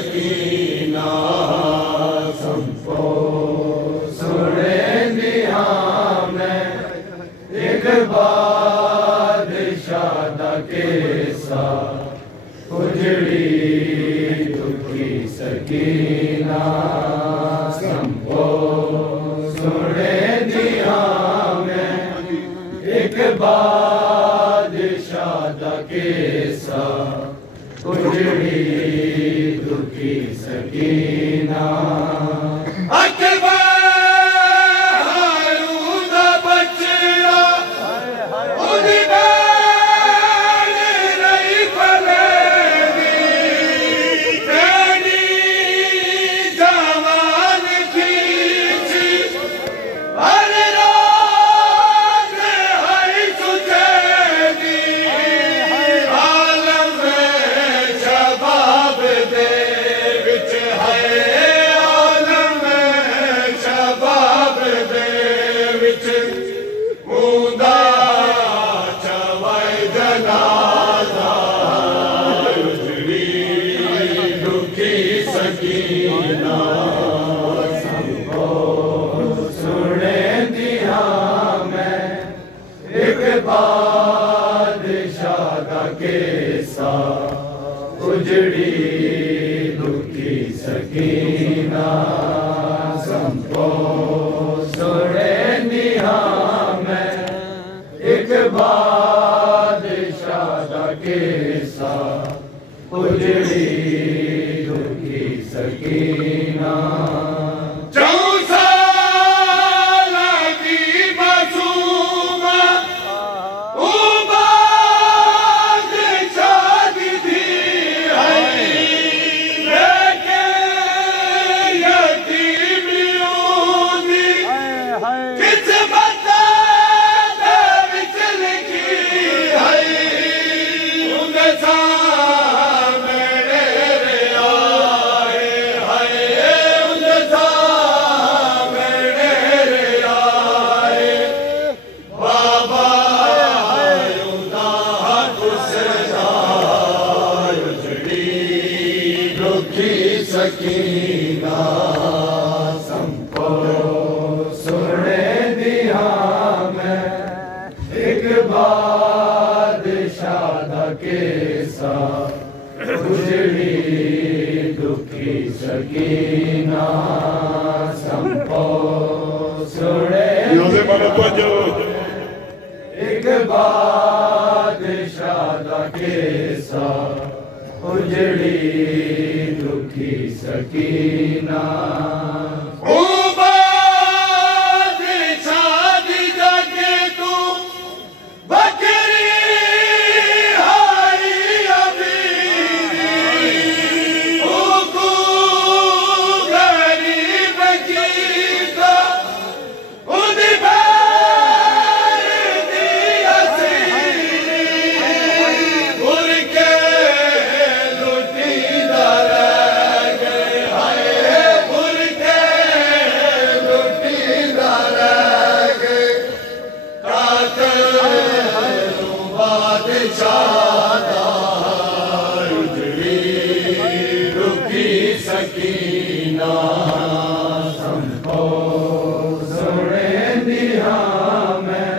सकीना संपो सुने दिया मैं एक बादशाह दा केसा उजड़ी दुखी सकीना संपो सुने दिया मैं एक बादशाह दा केसा उजड़ी दुखी सकीना बादशाह दा केसा उजड़ी दुखी सकीना संपो सुने दिया मैं एक बादशाह दा केसा उजड़ी दुखी सकीना सकीना संपो सुने दिया मैं एक बादशाह दा केसा उजड़ी दुखी सकीना संपो सुने एक बादशाह दा केसा उजड़ी दुखी सकीना सकीना संपो सुने दिया मैं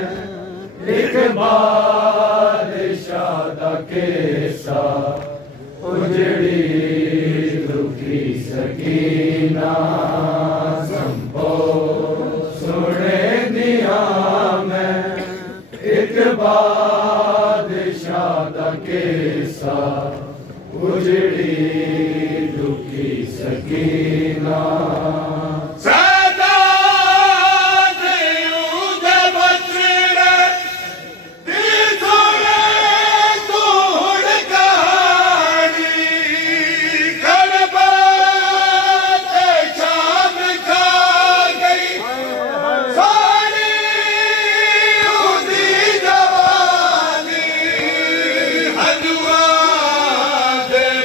एक बादशाह दा केसा उजड़ी दुखी सकीना संपो सुने दिया मैं एक बादशाह दा केसा उजड़ी दुखी सकीना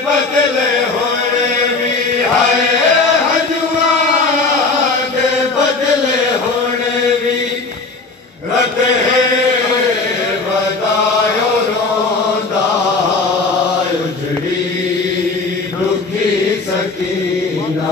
बदले होने भी है हजुआ सकीना